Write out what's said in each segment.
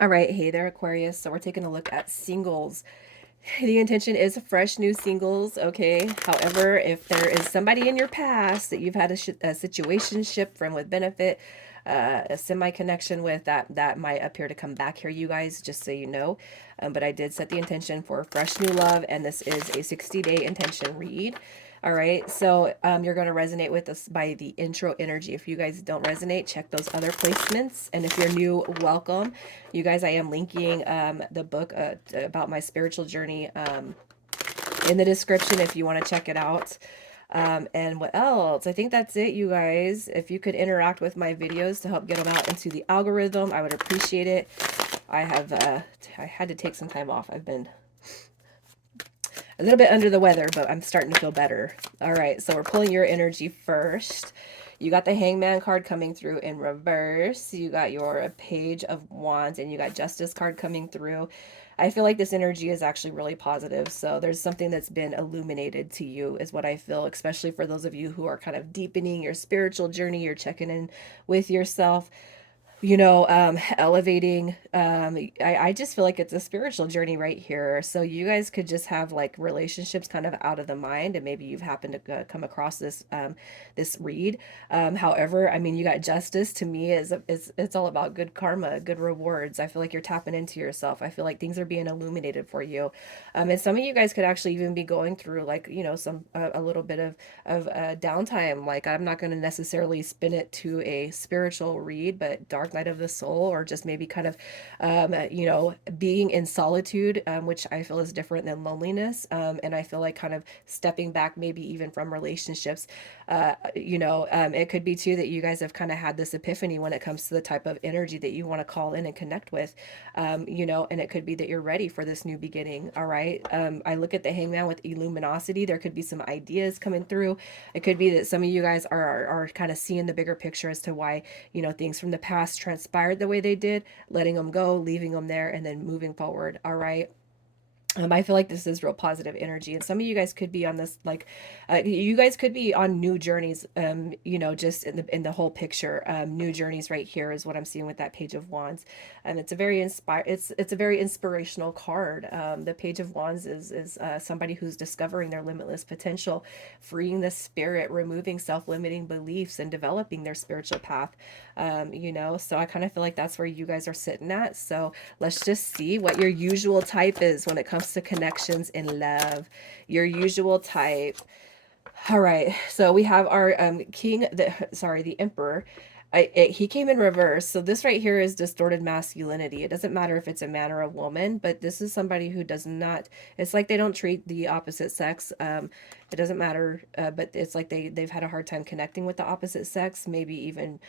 All right, hey there, Aquarius. So we're taking a look at singles. The intention is fresh new singles, okay? However, if there is somebody in your past that you've had a situationship from with benefit, a semi connection with, that might appear to come back here, you guys, just so you know. But I did set the intention for fresh new love, and this is a 60-day intention read. All right, so you're going to resonate with us by the intro energy. If you guys don't resonate, check those other placements. And if you're new, welcome. You guys, I am linking the book about my spiritual journey in the description if you want to check it out. And what else? I think that's it, you guys. If you could interact with my videos to help get them out into the algorithm, I would appreciate it. I had to take some time off. I've been a little bit under the weather, but I'm starting to feel better. All right, so we're pulling your energy first. You got the Hangman card coming through in reverse. You got your Page of Wands, and you got Justice card coming through. I feel like this energy is actually really positive. So there's something that's been illuminated to you, is what I feel, especially for those of you who are kind of deepening your spiritual journey. You're checking in with yourself, elevating. I just feel like it's a spiritual journey right here. So you guys could just have like relationships kind of out of the mind, and maybe you've happened to come across this read. However, I mean, you got justice. To me is it's all about good karma, good rewards. I feel like you're tapping into yourself. I feel like things are being illuminated for you. And some of you guys could actually even be going through like, some a little bit of downtime. Like, I'm not going to necessarily spin it to a spiritual read, but dark night of the soul, or just maybe kind of being in solitude, which I feel is different than loneliness. And I feel like kind of stepping back, maybe even from relationships. It could be too that you guys have kind of had this epiphany when it comes to the type of energy that you want to call in and connect with. And it could be that you're ready for this new beginning. All right. I look at the Hangman with luminosity. There could be some ideas coming through. It could be that some of you guys are kind of seeing the bigger picture as to why, things from the past transpired the way they did, letting them go, leaving them there, and then moving forward. All right. I feel like this is real positive energy, and some of you guys could be on this, like, you guys could be on new journeys. Just in the whole picture, new journeys right here is what I'm seeing with that Page of Wands, and it's a very inspirational card. The Page of Wands is somebody who's discovering their limitless potential, freeing the spirit, removing self-limiting beliefs, and developing their spiritual path. So I kind of feel like that's where you guys are sitting at. So let's just see what your usual type is when it comes to connections in love. Your usual type. All right. So we have our the emperor. He came in reverse. So this right here is distorted masculinity. It doesn't matter if it's a man or a woman, but this is somebody who does not, it's like they don't treat the opposite sex. It doesn't matter, but it's like they've had a hard time connecting with the opposite sex, maybe even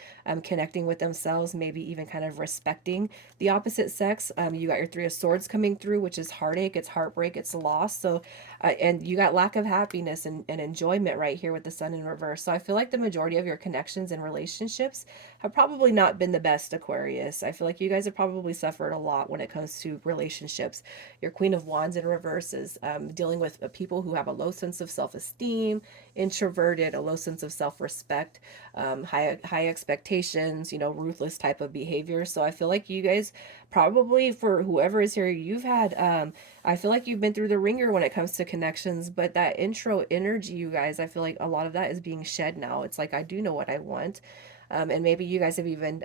connecting with themselves, maybe even kind of respecting the opposite sex. You got your Three of Swords coming through, which is heartache, it's heartbreak, it's loss. So, and you got lack of happiness and enjoyment right here with the Sun in reverse. So I feel like the majority of your connections and relationships have probably not been the best, Aquarius. I feel like you guys have probably suffered a lot when it comes to relationships. Your Queen of Wands in reverse is dealing with people who have a low sense of self-esteem, introverted, a low sense of self-respect, high expectations, ruthless type of behavior. So I feel like you guys probably, for whoever is here, you've had I feel like you've been through the ringer when it comes to connections, but that intro energy, you guys, I feel like a lot of that is being shed now. It's like, I do know what I want. And maybe you guys have even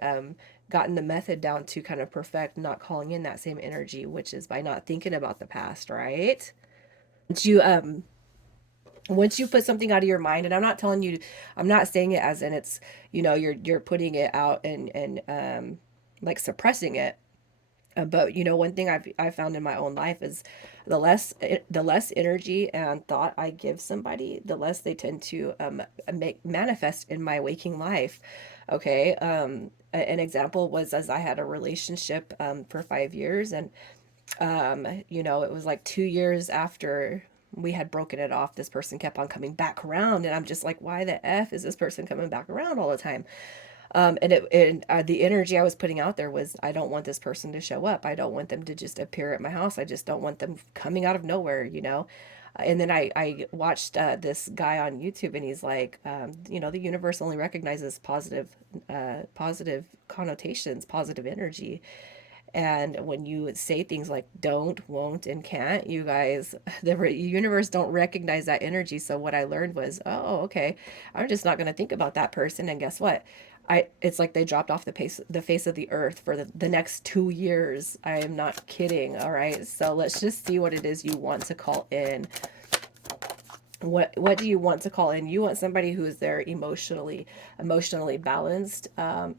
gotten the method down to kind of perfect not calling in that same energy, which is by not thinking about the past, right? Once you put something out of your mind, and I'm not telling you, I'm not saying it as in it's, you're putting it out and like suppressing it. But one thing I found in my own life is the less energy and thought I give somebody, the less they tend to make manifest in my waking life. Okay, an example was, as I had a relationship for 5 years, and it was like 2 years after we had broken it off, this person kept on coming back around, and I'm just like, why the f is this person coming back around all the time? The energy I was putting out there was, I don't want this person to show up. I don't want them to just appear at my house. I just don't want them coming out of nowhere. And then I watched this guy on YouTube, and he's like, the universe only recognizes positive connotations, positive energy. And when you say things like don't, won't, and can't, you guys, the universe don't recognize that energy. So what I learned was, oh, okay, I'm just not going to think about that person. And guess what? It's like they dropped off the face of the earth for the next 2 years. I am not kidding. All right. So let's just see what it is you want to call in. What do you want to call in? You want somebody who is there emotionally balanced,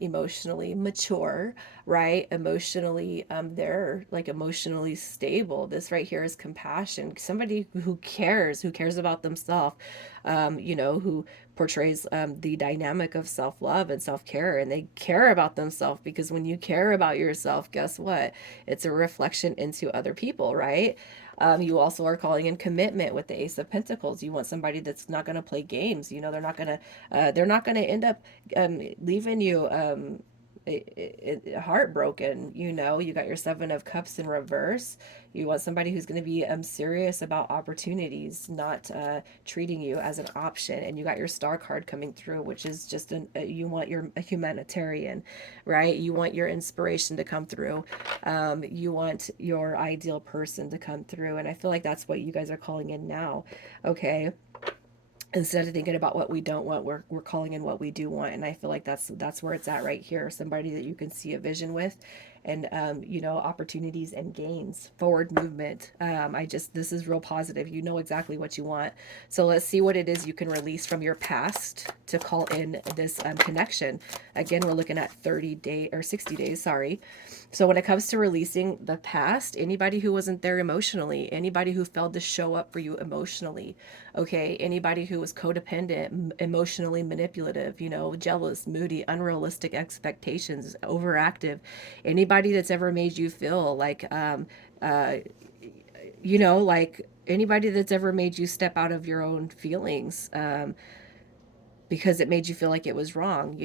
emotionally mature, right? Emotionally, they're like emotionally stable. This right here is compassion. Somebody who cares about themselves, who portrays the dynamic of self-love and self-care, and they care about themselves, because when you care about yourself, guess what? It's a reflection into other people, right? You also are calling in commitment with the Ace of Pentacles. You want somebody that's not going to play games. You know, they're not going to end up leaving you heartbroken. You know, you got your Seven of Cups in reverse. You want somebody who's going to be serious about opportunities, not treating you as an option. And you got your Star card coming through, which is just you want a humanitarian, right? You want your inspiration to come through. You want your ideal person to come through. And I feel like that's what you guys are calling in now. Okay. Instead of thinking about what we don't want, we're calling in what we do want. And I feel like that's where it's at right here. Somebody that you can see a vision with, and opportunities and gains, forward movement. This is real positive. You know exactly what you want. So let's see what it is you can release from your past to call in this connection. Again, we're looking at 30 day or 60 days, sorry. So when it comes to releasing the past, anybody who wasn't there emotionally, anybody who failed to show up for you emotionally, okay, anybody who was codependent, emotionally manipulative, jealous, moody, unrealistic expectations, overactive, anybody that's ever made you feel like, uh, like anybody that's ever made you step out of your own feelings, because it made you feel like it was wrong.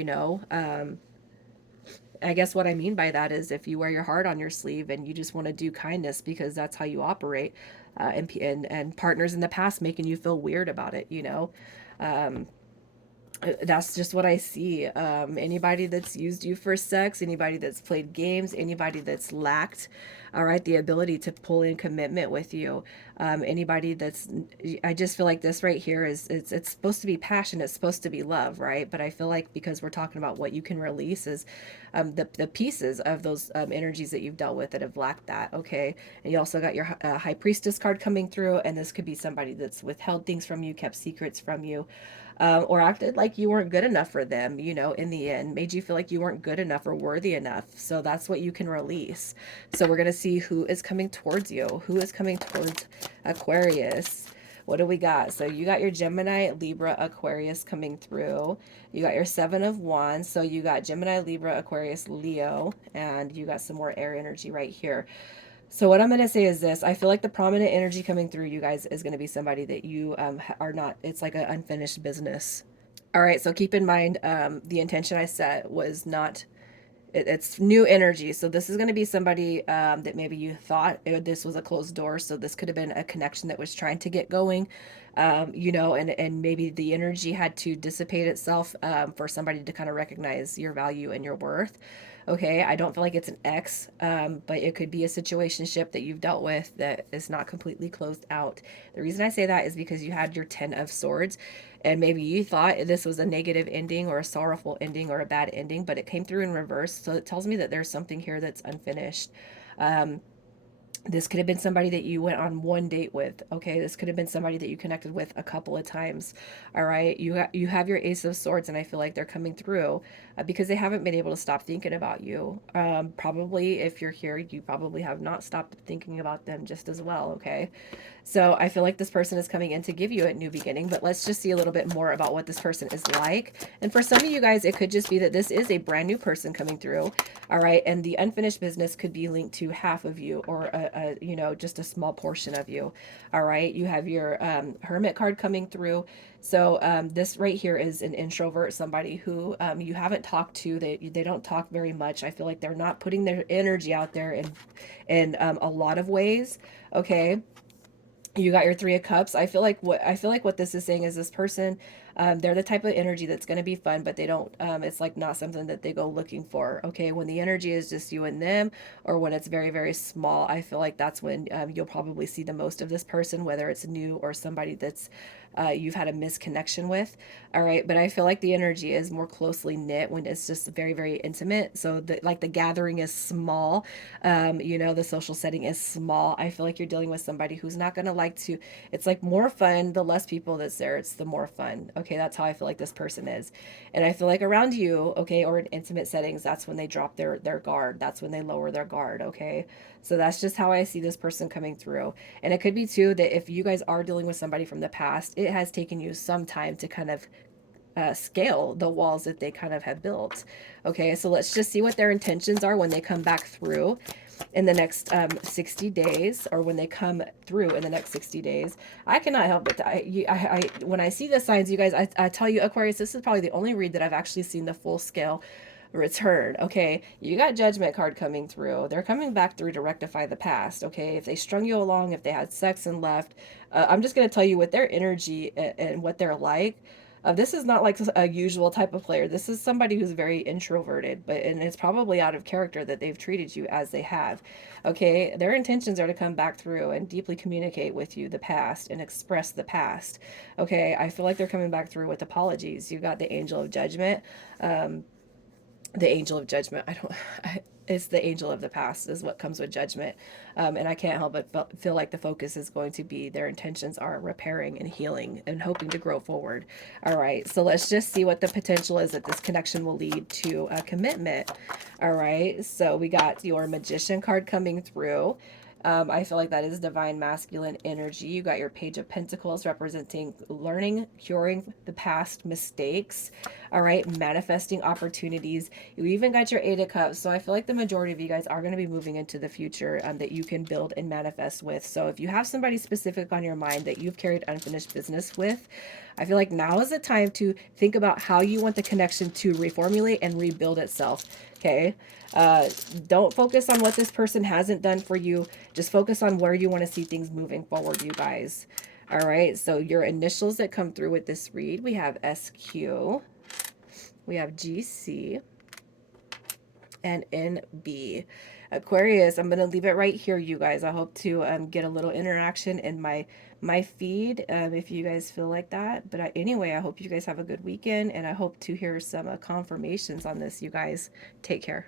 I guess what I mean by that is if you wear your heart on your sleeve and you just want to do kindness because that's how you operate, and partners in the past making you feel weird about it. Um, that's just what I see. Anybody that's used you for sex, anybody that's played games, anybody that's lacked, all right, the ability to pull in commitment with you, anybody that's, I just feel like this right here is, it's supposed to be passion, it's supposed to be love, right? But I feel like because we're talking about what you can release is the pieces of those energies that you've dealt with that have lacked that, okay? And you also got your High Priestess card coming through, and this could be somebody that's withheld things from you, kept secrets from you, or acted like you weren't good enough for them, in the end, made you feel like you weren't good enough or worthy enough. So that's what you can release. So we're going to see who is coming towards you, who is coming towards Aquarius. What do we got? So you got your Gemini, Libra, Aquarius coming through. You got your Seven of Wands. So you got Gemini, Libra, Aquarius, Leo, and you got some more air energy right here. So what I'm going to say is this. I feel like the prominent energy coming through you guys is going to be somebody that you are not, it's like an unfinished business. All right, so keep in mind, the intention I set was not, it's new energy. So this is going to be somebody that maybe you thought this was a closed door. So this could have been a connection that was trying to get going, and maybe the energy had to dissipate itself for somebody to kind of recognize your value and your worth. Okay, I don't feel like it's an ex, but it could be a situationship that you've dealt with that is not completely closed out. The reason I say that is because you had your Ten of Swords, and maybe you thought this was a negative ending or a sorrowful ending or a bad ending, but it came through in reverse. So it tells me that there's something here that's unfinished. Um, this could have been somebody that you went on one date with. Okay, this could have been somebody that you connected with a couple of times. All right, you have your Ace of Swords, and I feel like they're coming through because they haven't been able to stop thinking about you. Probably, if you're here, you probably have not stopped thinking about them just as well. Okay, so I feel like this person is coming in to give you a new beginning, but let's just see a little bit more about what this person is like. And for some of you guys, it could just be that this is a brand new person coming through. All right. And the unfinished business could be linked to half of you, or just a small portion of you. All right. You have your Hermit card coming through. So this right here is an introvert, somebody who you haven't talked to. They don't talk very much. I feel like they're not putting their energy out there in a lot of ways. Okay. You got your three of cups. I feel like what this is saying is this person, they're the type of energy that's going to be fun, but they don't, it's like not something that they go looking for. Okay, when the energy is just you and them, or when it's very very small, I feel like that's when, you'll probably see the most of this person, whether it's new or somebody that's, you've had a misconnection with. All right, but I feel like the energy is more closely knit when it's just very very intimate. So the gathering is small, the social setting is small. I feel like you're dealing with somebody who's not going to like to, it's like more fun. The less people that's there, it's the more fun. Okay, that's how I feel like this person is. And I feel like around you, okay, or in intimate settings, that's when they drop their guard. That's when they lower their guard, okay? So that's just how I see this person coming through. And it could be too that if you guys are dealing with somebody from the past, it has taken you some time to kind of, scale the walls that they kind of have built. Okay, so let's just see what their intentions are when they come back through in the next, 60 days, or when they come through in the next 60 days. I cannot help but when I see the signs, you guys, I tell you, Aquarius, this is probably the only read that I've actually seen the full scale return. Okay, you got judgment card coming through. They're coming back through to rectify the past. Okay, if they strung you along, if they had sex and left, I'm just going to tell you what their energy and what they're like. This is not like a usual type of player. This is somebody who's very introverted, but and it's probably out of character that they've treated you as they have. Okay, their intentions are to come back through and deeply communicate with you the past and express the past. Okay, I feel like they're coming back through with apologies. You got the angel of judgment. Um, the angel of judgment. I don't. It's the angel of the past is what comes with judgment, and I can't help but feel like the focus is going to be their intentions are repairing and healing and hoping to grow forward. All right, so let's just see what the potential is that this connection will lead to a commitment. All right, so we got your magician card coming through. I feel like that is divine masculine energy. You got your page of pentacles representing learning, curing the past mistakes. All right, manifesting opportunities. You even got your eight of cups. So I feel like the majority of you guys are going to be moving into the future, that you can build and manifest with. So if you have somebody specific on your mind that you've carried unfinished business with, I feel like now is the time to think about how you want the connection to reformulate and rebuild itself. Okay. Uh, don't focus on what this person hasn't done for you. Just focus on where you want to see things moving forward, you guys. All right. So your initials that come through with this read, we have SQ, we have GC, and NB. Aquarius, I'm going to leave it right here, you guys. I hope to, get a little interaction in my feed, if you guys feel like that. But anyway, I hope you guys have a good weekend, and I hope to hear some, confirmations on this, you guys. Take care.